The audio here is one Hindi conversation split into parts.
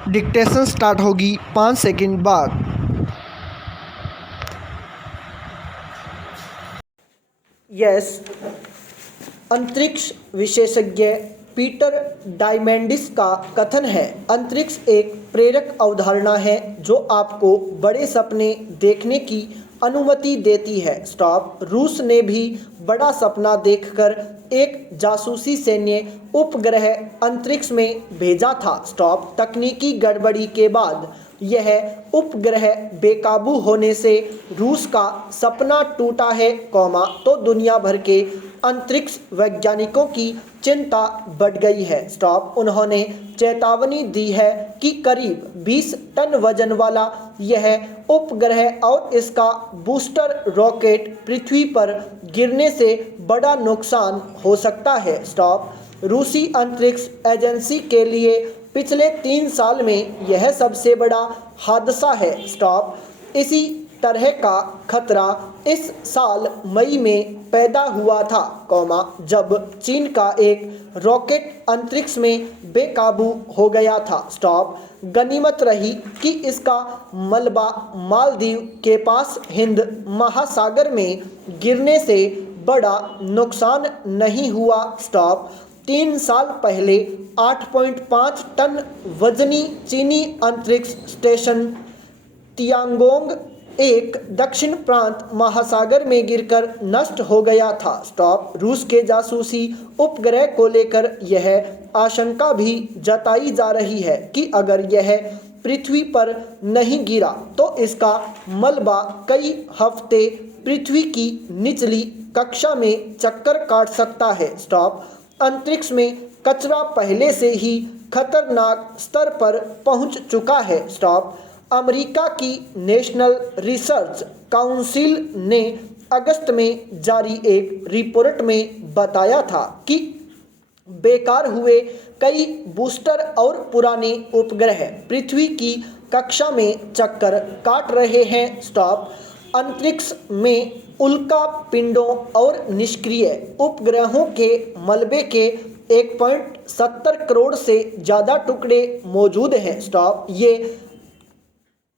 डिक्टेशन स्टार्ट होगी 5 सेकंड बाद। यस, अंतरिक्ष विशेषज्ञ पीटर डायमेंडिस का कथन है, अंतरिक्ष एक प्रेरक अवधारणा है जो आपको बड़े सपने देखने की अनुमति देती है। स्टॉप। रूस ने भी बड़ा सपना देखकर एक जासूसी सैन्य उपग्रह अंतरिक्ष में भेजा था। स्टॉप। तकनीकी गड़बड़ी के बाद यह उपग्रह बेकाबू होने से रूस का सपना टूटा है, तो दुनिया भर के अंतरिक्ष वैज्ञानिकों की चिंता बढ़ गई है। स्टॉप। उन्होंने चेतावनी दी है कि करीब 20 टन वजन वाला यह उपग्रह और इसका बूस्टर रॉकेट पृथ्वी पर गिरने से बड़ा नुकसान हो सकता है। स्टॉप। रूसी अंतरिक्ष एजेंसी के लिए पिछले 3 साल में यह सबसे बड़ा हादसा है। स्टॉप। इसी तरह का खतरा इस साल मई में पैदा हुआ था, जब चीन का एक रॉकेट अंतरिक्ष में बेकाबू हो गया था। स्टॉप। गनीमत रही कि इसका मलबा मालदीव के पास हिंद महासागर में गिरने से बड़ा नुकसान नहीं हुआ। स्टॉप। 3 साल पहले 8.5 टन वजनी चीनी अंतरिक्ष स्टेशन तियांगोंग एक दक्षिण प्रांत महासागर में गिरकर नष्ट हो गया था। स्टॉप। रूस के जासूसी उपग्रह को लेकर यह आशंका भी जताई जा रही है कि अगर यह पृथ्वी पर नहीं गिरा तो इसका मलबा कई हफ्ते पृथ्वी की निचली कक्षा में चक्कर काट सकता है। स्टॉप। अंतरिक्ष में कचरा पहले से ही खतरनाक स्तर पर पहुंच चुका है। स्टॉप। अमेरिका की नेशनल रिसर्च काउंसिल ने अगस्त में जारी एक रिपोर्ट में बताया था कि बेकार हुए कई बूस्टर और पुराने उपग्रह पृथ्वी की कक्षा में चक्कर काट रहे हैं। स्टॉप। अंतरिक्ष में उल्का पिंडों और निष्क्रिय उपग्रहों के मलबे के 1.70 करोड़ से ज़्यादा टुकड़े मौजूद हैं। स्टॉप। ये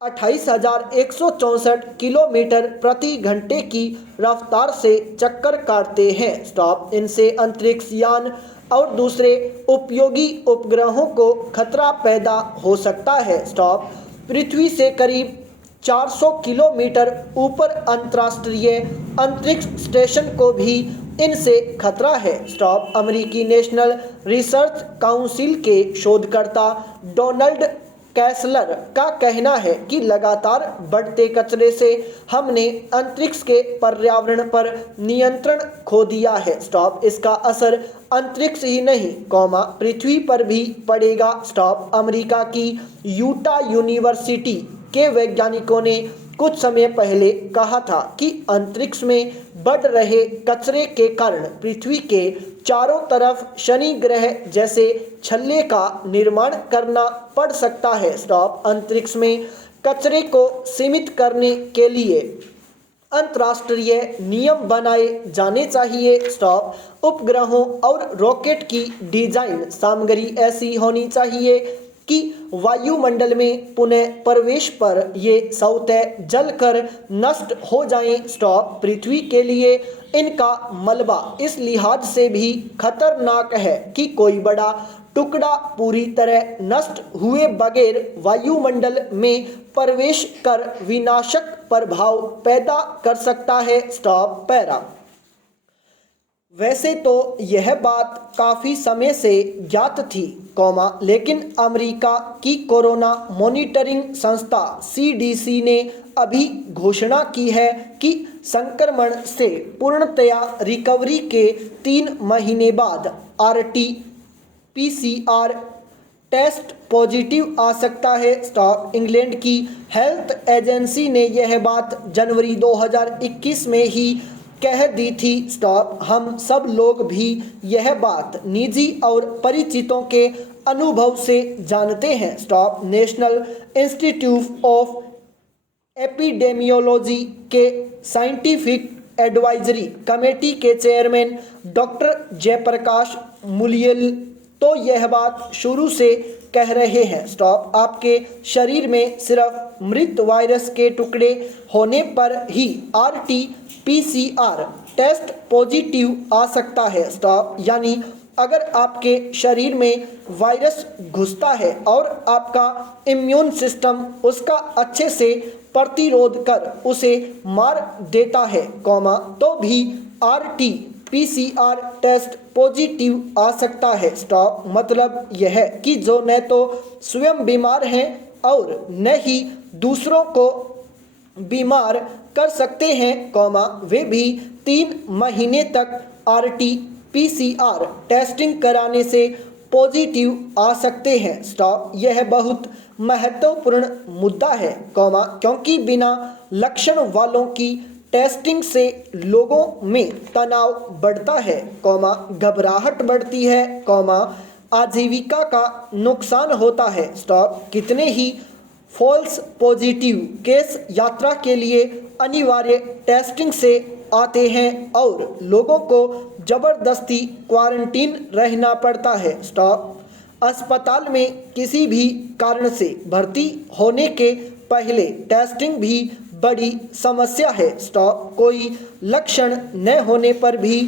28,164 किलोमीटर प्रति घंटे की रफ्तार से चक्कर काटते हैं। स्टॉप। इनसे अंतरिक्ष यान और दूसरे उपयोगी उपग्रहों को खतरा पैदा हो सकता है। स्टॉप। पृथ्वी से करीब 400 किलोमीटर ऊपर अंतर्राष्ट्रीय अंतरिक्ष स्टेशन को भी इनसे खतरा है। स्टॉप। अमेरिकी नेशनल रिसर्च काउंसिल के शोधकर्ता डोनाल्ड कैसलर का कहना है कि लगातार बढ़ते कचरे से हमने अंतरिक्ष के पर्यावरण पर नियंत्रण खो दिया है। स्टॉप। इसका असर अंतरिक्ष ही नहीं, पृथ्वी पर भी पड़ेगा। स्टॉप। अमेरिका की यूटा यूनिवर्सिटी के वैज्ञानिकों ने कुछ समय पहले कहा था कि अंतरिक्ष में बढ़ रहे कचरे के कारण पृथ्वी के चारों तरफ शनि ग्रह जैसे छल्ले का निर्माण करना पड़ सकता है। स्टॉप। अंतरिक्ष में कचरे को सीमित करने के लिए अंतर्राष्ट्रीय नियम बनाए जाने चाहिए। स्टॉप। उपग्रहों और रॉकेट की डिजाइन सामग्री ऐसी होनी चाहिए कि वायुमंडल में पुनः प्रवेश पर ये स्वतः जलकर नष्ट हो जाएं। स्टॉप। पृथ्वी के लिए इनका मलबा इस लिहाज से भी खतरनाक है कि कोई बड़ा टुकड़ा पूरी तरह नष्ट हुए बगैर वायुमंडल में प्रवेश कर विनाशक प्रभाव पैदा कर सकता है। स्टॉप। पैरा। वैसे तो यह बात काफ़ी समय से ज्ञात थी, लेकिन अमेरिका की कोरोना मॉनिटरिंग संस्था CDC ने अभी घोषणा की है कि संक्रमण से पूर्णतया रिकवरी के 3 महीने बाद RT-PCR टेस्ट पॉजिटिव आ सकता है। स्टॉप। इंग्लैंड की हेल्थ एजेंसी ने यह बात जनवरी 2021 में ही कह दी थी। स्टॉप। हम सब लोग भी यह बात निजी और परिचितों के अनुभव से जानते हैं। Stop. National institute of epidemiology के साइंटिफिक एडवाइजरी कमेटी के चेयरमैन डॉक्टर जयप्रकाश मुलियल तो यह बात शुरू से कह रहे हैं। स्टॉप। आपके शरीर में सिर्फ मृत वायरस के टुकड़े होने पर ही RT-PCR टेस्ट पॉजिटिव आ सकता है। स्टॉप। यानी अगर आपके शरीर में वायरस घुसता है और आपका इम्यून सिस्टम उसका अच्छे से प्रतिरोध कर उसे मार देता है, तो भी RT-PCR टेस्ट पॉजिटिव आ सकता है। स्टॉप। मतलब यह है कि जो न तो स्वयं बीमार हैं और न ही दूसरों को बीमार कर सकते हैं, वे भी 3 महीने तक RT-PCR टेस्टिंग कराने से पॉजिटिव आ सकते हैं। स्टॉप। यह बहुत महत्वपूर्ण मुद्दा है, क्योंकि बिना लक्षण वालों की टेस्टिंग से लोगों में तनाव बढ़ता है, घबराहट बढ़ती है, आजीविका का नुकसान होता है। स्टॉप। कितने ही फॉल्स पॉजिटिव केस यात्रा के लिए अनिवार्य टेस्टिंग से आते हैं और लोगों को जबरदस्ती क्वारंटीन रहना पड़ता है। स्टॉप। अस्पताल में किसी भी कारण से भर्ती होने के पहले टेस्टिंग भी बड़ी समस्या है। स्टॉप। कोई लक्षण न होने पर भी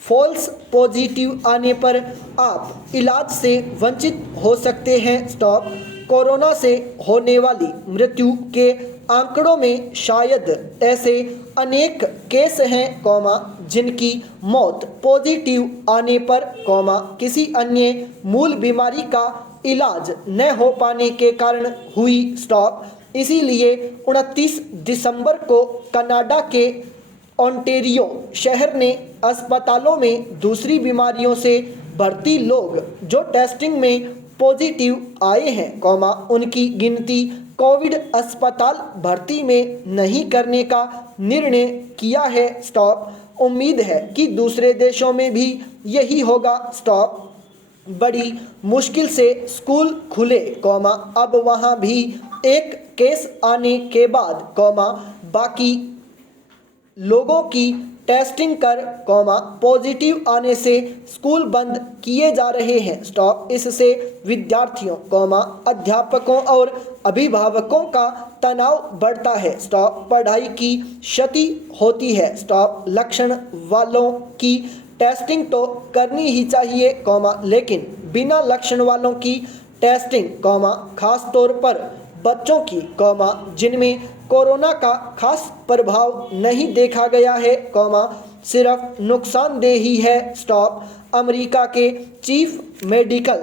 फॉल्स पॉजिटिव आने पर आप इलाज से वंचित हो सकते हैं। स्टॉप। कोरोना से होने वाली मृत्यु के आंकड़ों में शायद ऐसे अनेक केस हैं, जिनकी मौत पॉजिटिव आने पर, किसी अन्य मूल बीमारी का इलाज न हो पाने के कारण हुई। स्टॉप। इसीलिए 29 दिसंबर को कनाडा के ओंटारियो शहर ने अस्पतालों में दूसरी बीमारियों से भर्ती लोग जो टेस्टिंग में पॉजिटिव आए हैं, उनकी गिनती कोविड अस्पताल भर्ती में नहीं करने का निर्णय किया है। स्टॉप। उम्मीद है कि दूसरे देशों में भी यही होगा। स्टॉप। बड़ी मुश्किल से स्कूल खुले, अब वहाँ भी एक केस आने के बाद, बाकी लोगों की टेस्टिंग कर, पॉजिटिव आने से स्कूल बंद किए जा रहे हैं। स्टॉप। इससे विद्यार्थियों, अध्यापकों और अभिभावकों का तनाव बढ़ता है। स्टॉप। पढ़ाई की क्षति होती है। स्टॉप। लक्षण वालों की टेस्टिंग तो करनी ही चाहिए, लेकिन बिना लक्षण वालों की टेस्टिंग, खास तौर पर बच्चों की, जिनमें कोरोना का खास प्रभाव नहीं देखा गया है, सिर्फ नुकसानदेह ही है। स्टॉप। अमेरिका के चीफ मेडिकल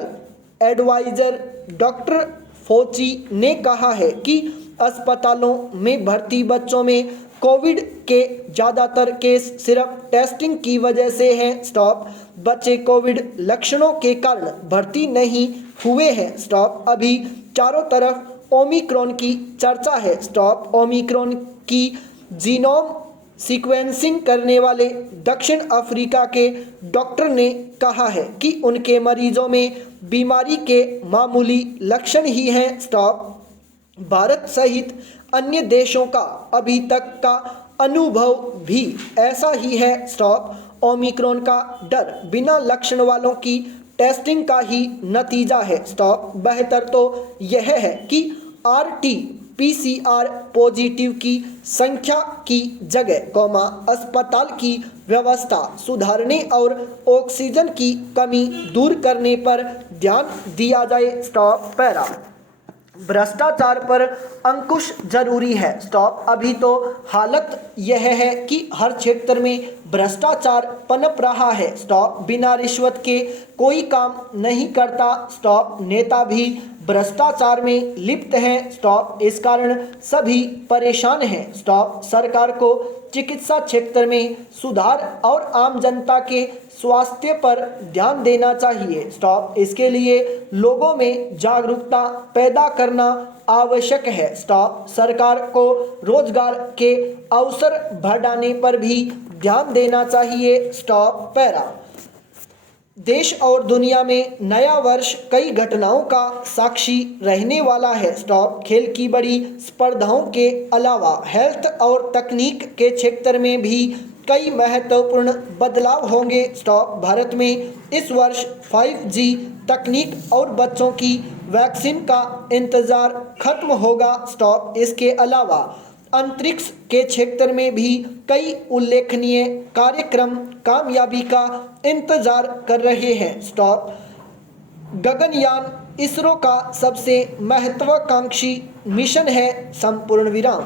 एडवाइजर डॉक्टर फोची ने कहा है कि अस्पतालों में भर्ती बच्चों में कोविड के ज़्यादातर केस सिर्फ टेस्टिंग की वजह से हैं। स्टॉप। बच्चे कोविड लक्षणों के कारण भर्ती नहीं हुए हैं। स्टॉप। अभी चारों तरफ ओमिक्रॉन की चर्चा है। स्टॉप। ओमिक्रॉन की जीनोम सीक्वेंसिंग करने वाले दक्षिण अफ्रीका के डॉक्टर ने कहा है कि उनके मरीजों में बीमारी के मामूली लक्षण ही हैं। स्टॉप। भारत सहित अन्य देशों का अभी तक का अनुभव भी ऐसा ही है। स्टॉप। ओमिक्रॉन का डर बिना लक्षण वालों की टेस्टिंग का ही नतीजा है। स्टॉप। बेहतर तो यह है कि RT-PCR पॉजिटिव की संख्या की जगह, अस्पताल की व्यवस्था सुधारने और ऑक्सीजन की कमी दूर करने पर ध्यान दिया जाए। स्टॉप। पैरा। भ्रष्टाचार पर अंकुश जरूरी है। स्टॉप। अभी तो हालत यह है कि हर क्षेत्र में भ्रष्टाचार पनप रहा है। स्टॉप। बिना रिश्वत के कोई काम नहीं करता। स्टॉप। नेता भी भ्रष्टाचार में लिप्त हैं। स्टॉप। इस कारण सभी परेशान हैं। स्टॉप। सरकार को चिकित्सा क्षेत्र में सुधार और आम जनता के स्वास्थ्य पर ध्यान देना चाहिए। स्टॉप। इसके लिए लोगों में जागरूकता पैदा करना आवश्यक है। स्टॉप। सरकार को रोजगार के अवसर बढ़ाने पर भी ध्यान देना चाहिए। स्टॉप। पैरा। देश और दुनिया में नया वर्ष कई घटनाओं का साक्षी रहने वाला है। स्टॉप। खेल की बड़ी स्पर्धाओं के अलावा हेल्थ और तकनीक के क्षेत्र में भी कई महत्वपूर्ण बदलाव होंगे। स्टॉप। भारत में इस वर्ष 5G तकनीक और बच्चों की वैक्सीन का इंतज़ार खत्म होगा। स्टॉप। इसके अलावा अंतरिक्ष के क्षेत्र में भी कई उल्लेखनीय कार्यक्रम कामयाबी का इंतजार कर रहे हैं। स्टॉप। गगनयान इसरो का सबसे महत्वाकांक्षी मिशन है। संपूर्ण विराम।